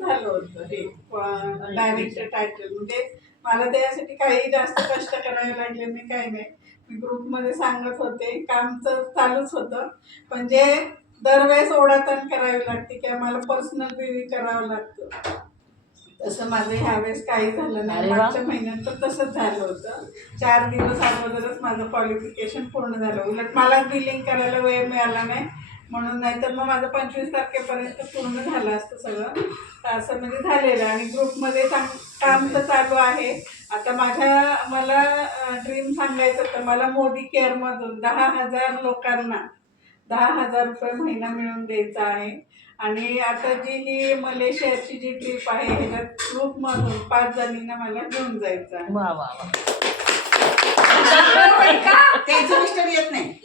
झालं होतं हे. डायरेक्टर टायटल म्हणजे मला त्यासाठी काही जास्त कष्ट करावे लागले नाही काही नाही. मी ग्रुपमध्ये सांगत होते काम तर चालूच होतं. पण जे दरवेळेस ओढाताण करावी लागते किंवा मला पर्सनल रिव्ह्यू करावं लागतं तसं माझं ह्यावेळेस काही झालं नाही. मागच्या महिन्यात तर तसंच झालं होतं. चार दिवस अगोदरच माझं क्वालिफिकेशन पूर्ण झालं. उलट मला बिलिंग करायला वेळ मिळाला नाही. म्हणून नाही तर मग माझं पंचवीस तारखेपर्यंत पूर्ण झालं असतं सगळं. तर असं म्हणजे झालेलं. आणि ग्रुपमध्ये चांग काम तर चालू आहे. आता माझ्या मला ड्रीम सांगायचं तर मला मोदी केअरमधून दहा हजार लोकांना दहा हजार रुपये महिना मिळून द्यायचा आहे. आणि आता जी ही मलेशियाची जी ट्रिप आहे ह्याच्यात ग्रुपमधून पाच जणींना मला घेऊन जायचं आहे.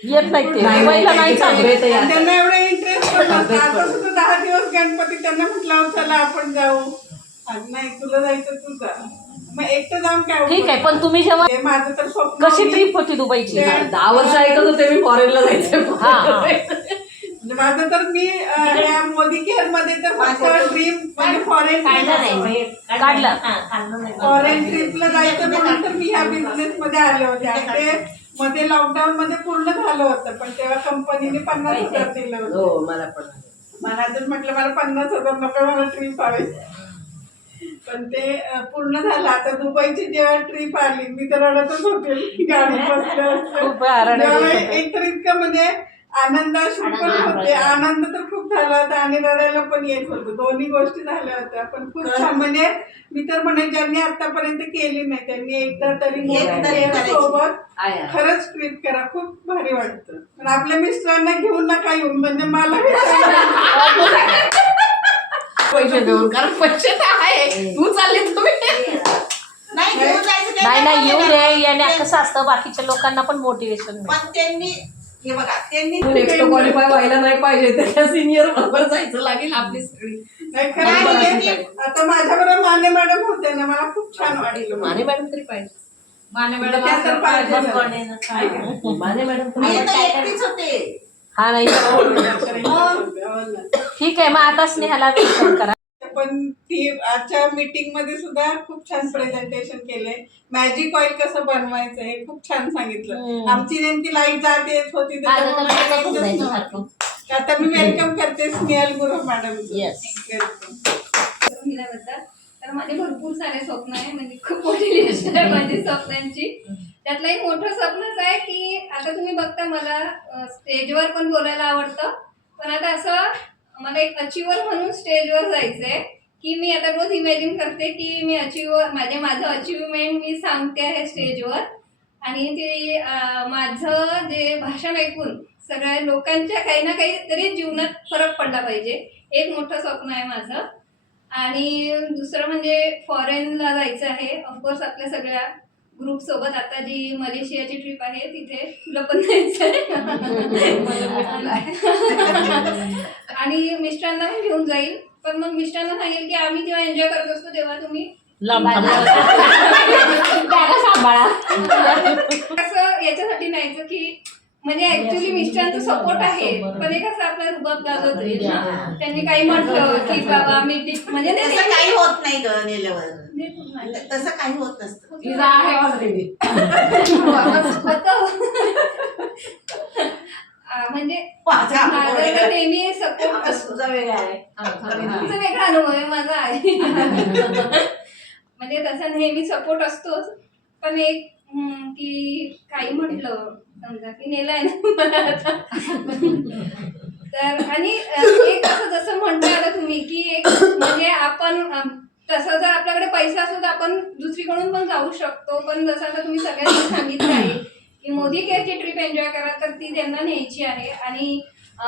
येत नाही ते. नाही, चालत. त्यांना एवढा इंटरेस्ट पण नव्हता. आता सुद्धा दहा दिवस गणपती त्यांना म्हटलं "अहो, चला आपण जाऊ. आणि नाही तुला जायचं तू जा. मग एकटं जाऊन काय ठीक आहे? पण तुम्ही जेव्हा हे माझं तर स्वप्न कशी होती. ट्रिप होती दुबईची? ते- दहा वर्ष ऐकत होते मी फॉरेनला जायचं. हा, हा. म्हणजे माझं तर मी अं, या मोदी केअरमध्ये तर फक्त ड्रीम म्हणजे फॉरेन काढलं फॉरेन ट्रिपला जायचं म्हणून तर मी ह्या बिझनेस मध्ये आले होते. आणि ते मध्ये लॉकडाऊन मध्ये पूर्ण झालं होतं पण तेव्हा कंपनीने पन्नास हजार दिलं होतं. हो मला पण मला तर म्हटलं मला पन्नास हजार नको मला ट्रिप हवी. पण ते पूर्ण झालं. आता दुबईची जेव्हा ट्रिप आली मी तर रडतच होते. खूप बसल्या. एक तर इतकं म्हणजे आनंदाशी पण होते. आनंद. तर खूप झाला होता आणि रडायला पण येत होतं. दोन्ही गोष्टी झाल्या होत्या. पण खूप छान. म्हणजे मी तर म्हणे ज्यांनी आतापर्यंत केली नाही त्यांनी एकदा तरी. सोबत. खरंच ट्रिप करा. खूप भारी वाटतं. पण आपल्या मिस्टरांना घेऊन नका येऊन. म्हणजे मला पैसे देऊन. कारण पैसे तर आहे. तू चालले तुम्ही. नाही नाही येऊ दे. याने कसं असतं? बाकीच्या लोकांना पण मोटिवेशन पण त्यांनी हे बघा त्यांनी नेक्स्ट क्वालिफाय व्हायला नाही पाहिजे त्याच्या सिनियर बरोबर जायचं लागेल आपली सगळी. म्हणजे आता माझ्या बरोबर माने मॅडम होते ना मला खूप छान वाटलं. माने मॅडम तरी पाहिजे. माने त्या तर पाहिजे. माने मॅडम मी तर एकटीच होते. हा नाही. ठीक आहे मग आता स्नेहाला करा. पण ती आजच्या मीटिंगमध्ये सुद्धा खूप छान प्रेझेंटेशन केलंय मॅजिक ऑइल कसं बनवायचं हे खूप छान सांगितलं. आमची नेमकी लाइट जात येत होती त्याच्यामुळे नव्हती. आता मी वेलकम करते स्नेहल गुरु मॅडम Yes. तर माझे भरपूर सारे स्वप्न आहे म्हणजे खूप मोठी लिस्ट आहे माझी स्वप्नांची त्यातलं एक मोठं स्वप्नच आहे की आता तुम्ही बघता मला स्टेजवर पण बोलायला आवडतं पण आता असं मला एक अचिव्हर म्हणून स्टेजवर जायचंय की मी आता रोज इमॅजिन करते की मी अचिव्हर माझे माझं अचिव्हमेंट मी सांगते आहे स्टेजवर आणि ते माझं जे भाषण ऐकून सगळ्या लोकांच्या काही ना काही तरी जीवनात फरक पडला पाहिजे. एक मोठं स्वप्न आहे माझं. आणि दुसरं म्हणजे फॉरेनला जायचं आहे. ऑफकोर्स आपल्या सगळ्या ग्रुप सोबत आता जी मलेशियाची ट्रिप आहे तिथे तुला पण जायचं आणि मिस्टरांना पण घेऊन जाईल. पण मग मिस्टरांना सांगेल की आम्ही जेव्हा एन्जॉय करत असतो तेव्हा तुम्ही लांब बॅगा सांभाळा. असं याच्यासाठी नाहीचं की म्हणजे ऍक्च्युली मिस्टरांचा सपोर्ट आहे पण एक असं आपला रुबाब ना. त्यांनी काही म्हटलं की बाबा मी म्हणजे तसं काही होत नाही ग नेल्यावर. नाही. तसं काही होत नसतं. तिचा आहे ऑलरेडी. आ, म्हणजे माझा अनुभव माझा वेगळा. तर नेहमी सपोर्ट तुझा वेगळा आहे. तुमचा वेगळा अनुभव आहे माझा आहे. म्हणजे तसा नेहमी सपोर्ट असतोच. पण एक हम्म, की काही म्हटलं समजा की नेलाय ना मला आता. तर आणि अ, एक असं जसं म्हणताय आता तुम्ही की एक म्हणजे आपण तसं जर आपल्याकडे पैसा असतो तर आपण दुसरीकडून पण जाऊ शकतो. पण जसं आता तुम्ही सगळ्यांनी सांगितलं आहे की मोदी केअरची ट्रिप एन्जॉय करा तर ती त्यांना न्यायची आहे. आणि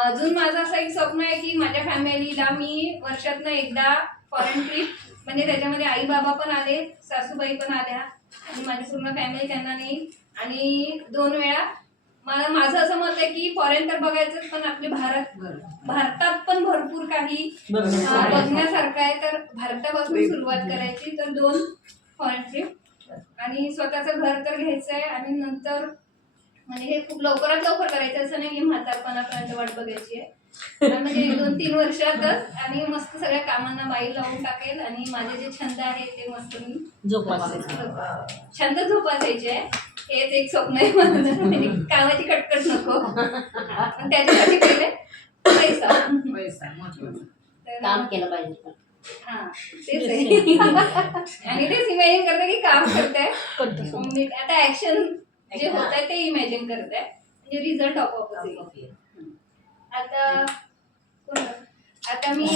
अजून माझं असं एक स्वप्न आहे की माझ्या फॅमिलीला मी वर्षातनं एकदा फॉरेन ट्रिप म्हणजे त्याच्यामध्ये आई बाबा पण आले सासूबाई पण आल्या आणि माझी पूर्ण फॅमिली त्यांना नेईल. आणि दोन वेळा मला माझं असं मत आहे की फॉरेन तर बघायचं पण आपले भारत भारतात पण भरपूर काही बघण्यासारखं आहे. तर भारतापासून सुरुवात करायची तर दोन फॉरेन ट्रिप आणि स्वतःचं घर तर घ्यायचं आहे आणि नंतर म्हणजे हे खूप लवकरात लवकर करायचं असं नाही की म्हातारपणापर्यंत वाट बघायची आहे. म्हणजे दोन तीन वर्षातच आणि मस्त सगळ्या कामांना बाई लावून टाकेल आणि माझे जे छंद आहे ते मस्त मी छंद जोपासायचे. आहे हेच एक स्वप्न आहे माझं. कामाची कटकट नको. पण त्याच्यासाठी पहिले पैसा. पैसा काम केलं पाहिजे. हा तेच आहे. आणि तेच इमॅजिन करते की काम करते. आता ऍक्शन जे होत आहे ते इमॅजिन करते म्हणजे रिझल्ट ऑफ आता कोण? आता मी